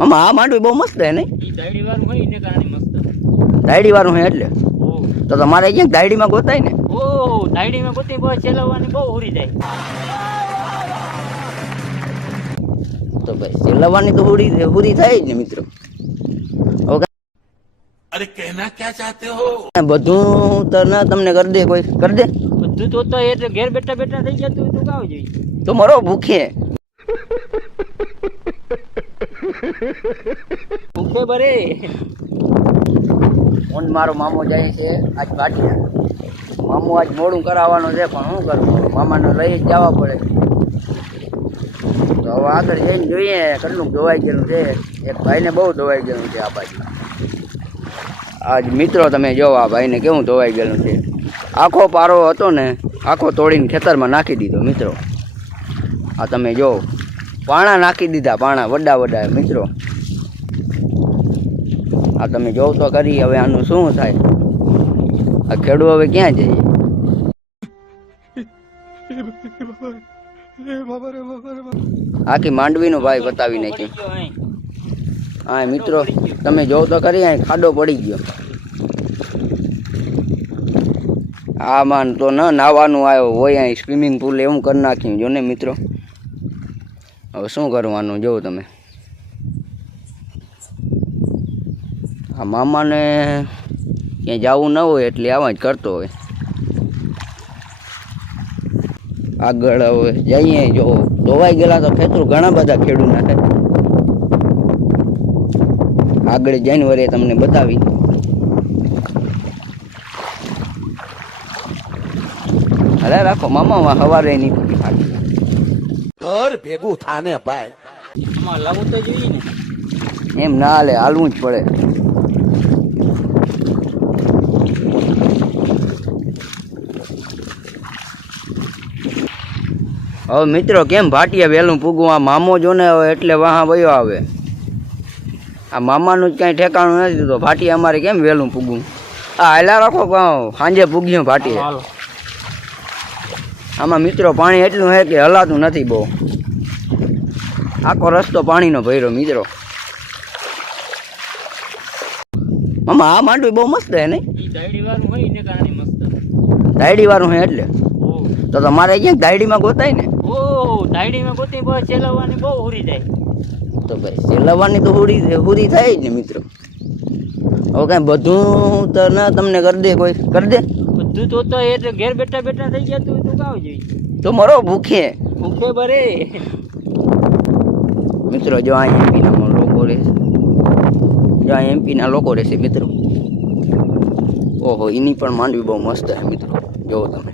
મામા આ માંડવી બહુ મસ્ત હે નહીં દાયડી વાળું હે એટલે? તો તમારે ક્યાંક દાયડીમાં ગોતાય ને? ઓ દાયડીમાં ગોતી બહુ ચલાવવાની બહુ ઉડી જાય. તો ભાઈ ચલાવવાની તો ઉડી ઉડી થાય જ ને મિત્રો. અરે કહેના ક્યાં ચાહતે હો? બધું તો ના તમને કરી દે કોઈ કરી દે. બધું તો તો એટલે ઘેર બેઠા બેઠા થઈ ગયા તો તું કાવ જોઈ તો મરો ભૂખે. ભૂખે બરે. હું મારો મામો જાય છે આજ ભાટિયા મામો આજ મોડું કરાવવાનું છે, પણ શું કરવું મામાને લઈ જ જવા પડે. તો હવે આગળ જઈને જોઈએ, કેટલું ધોવાઈ ગયેલું છે. એક ભાઈને બહુ ધોવાઈ ગયેલું છે આ બાજુ. આજ મિત્રો તમે જો, આ ભાઈને કેવું ધોવાઈ ગયેલું છે. આખો પારો હતો ને, આખો તોડીને ખેતરમાં નાખી દીધો મિત્રો. આ તમે જો પાણા નાખી દીધા, પાણા વડા વડા, મિત્રો. આ તમે જોવ તો કરી હવે આનું શું થાય? આ ખેડૂ હવે ક્યાં જઈએ? આખી માંડવીનું ભાઈ બતાવી નાખ્યું. હા, મિત્રો, તમે જોવ તો કરી અહીં ખાડો પડી ગયો. આમાં તો ન નાવાનું આવ્યો, હોય અહીં સ્વિમિંગ પુલ, એવું કરી નાખ્યું, જો ને, મિત્રો. હવે શું કરવાનું જોવો તમે? આ મામાને ક્યાંય જવું ન હોય એટલે આવા જ કરતો હોય. આગળ હવે જઈએ, જો ધોવાઈ ગયેલા તો ખેતરું ઘણા બધા ખેડૂત નાખે આગળ જઈને તમને બતાવી. અરે રાખો, મામા સવારે નીકળી. ઘર ભેગું થાને ભાઈ. લાવવું તો જોઈએ ને. એમ ના હાલે હાલવું જ પડે. હવે મિત્રો કેમ ભાટિયા વહેલું પૂગવું? આ મામો જો ને હવે એટલે વાહ વયો આવે. આ મામાનું જ કાંઈ ઠેકાણું નથી તો ભાટિયા અમારે કેમ વહેલું પૂગવું? આ હાલા રાખો સાંજે પૂગ્યું ભાટિયા. હાલો. આમાં મિત્રો પાણી એટલું છે કે હલાતું નથી બહુ. આખો રસ્તો પાણીનો ભર્યો મિત્રો. મામા આ માંડવી બહુ મસ્ત હે નહીં દાયડી વાળું હે એટલે. તો તમારે ક્યાંક દાયડીમાં ગોતાય ને? દાયડીમાં ગોતી ચલાવવાની બહુ ઉરી જાય. તો ભાઈ ચેલાવવાની તો હુરી થાય જ ને મિત્રો. હવે કાંઈ બધું તો ના તમને કરી દે કોઈ. કરી દે. બધું તો તો એટલે ઘેર બેઠા બેઠા થઈ ગયા તું. તું જોઈએ તો મરો ભૂખે. ભૂખે બરે મિત્રો જો આ એમપીના લોકો રહેશે. જો આ એમપીના લોકો રહેશે મિત્રો. ઓહો એની પણ માંડવી બહુ મસ્ત છે મિત્રો. જોવો તમે.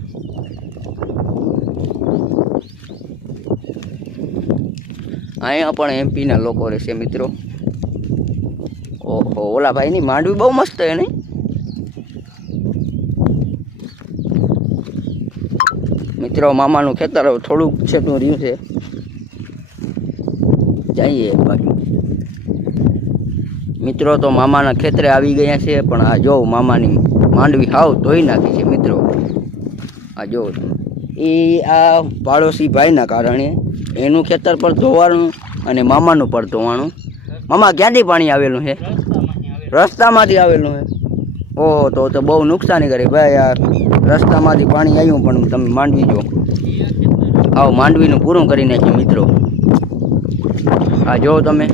અહીંયા પણ એમપીના લોકો રહેશે મિત્રો. ઓહો ઓલા ભાઈની માંડવી બહુ મસ્ત છે નહીં? મિત્રો મામાનું ખેતર થોડુંક છે તો રહ્યું છે. જઈએ બાજુ. મિત્રો તો મામાના ખેતરે આવી ગયા છે પણ આ જો મામાની માંડવી હાવ ધોઈ નાખી છે મિત્રો. આ જો એ આ પાડોશી ભાઈના કારણે એનું ખેતર પર ધોવાનું અને મામાનું પર ધોવાનું. મામા ક્યાંથી પાણી આવેલું છે. રસ્તામાંથી આવેલું છે? ઓહો, તો તો બહુ નુકસાની કરી ભાઈ આ રસ્તામાંથી પાણી આવ્યું, પણ તમે માંડવી જો. આવો, માંડવીનું પૂરું કરી નાખ્યું મિત્રો. આ જો તમે.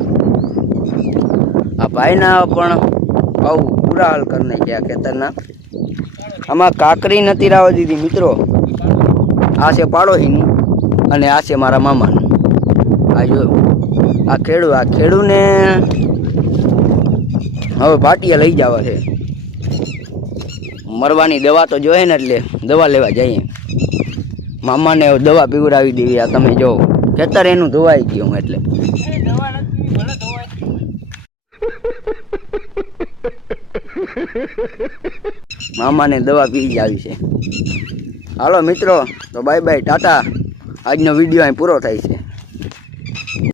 આ ભાઈના પણ બહુ બુરા હાલ કરી નાખ્યા ખેતરના. આમાં કાકરી નથી રાવા દીધી મિત્રો. આ છે પાડોહીનું અને આ છે મારા મામાનું. આ જો, આ ખેડૂ, આ ખેડૂને હવે ભાટિયા લઈ જવા છે. મરવાની દવા તો જોઈએ ને એટલે દવા લેવા જઈએ. મામાને દવા પીવડાવી દેવી આ તમે જો. ખેતર એનું ધોવાઈ ગયું એટલે. મામાને દવા પી જ આવી છે. હાલો મિત્રો તો બાય બાય ટાટા. આજનો વીડિયો અહીં પૂરો થાય છે.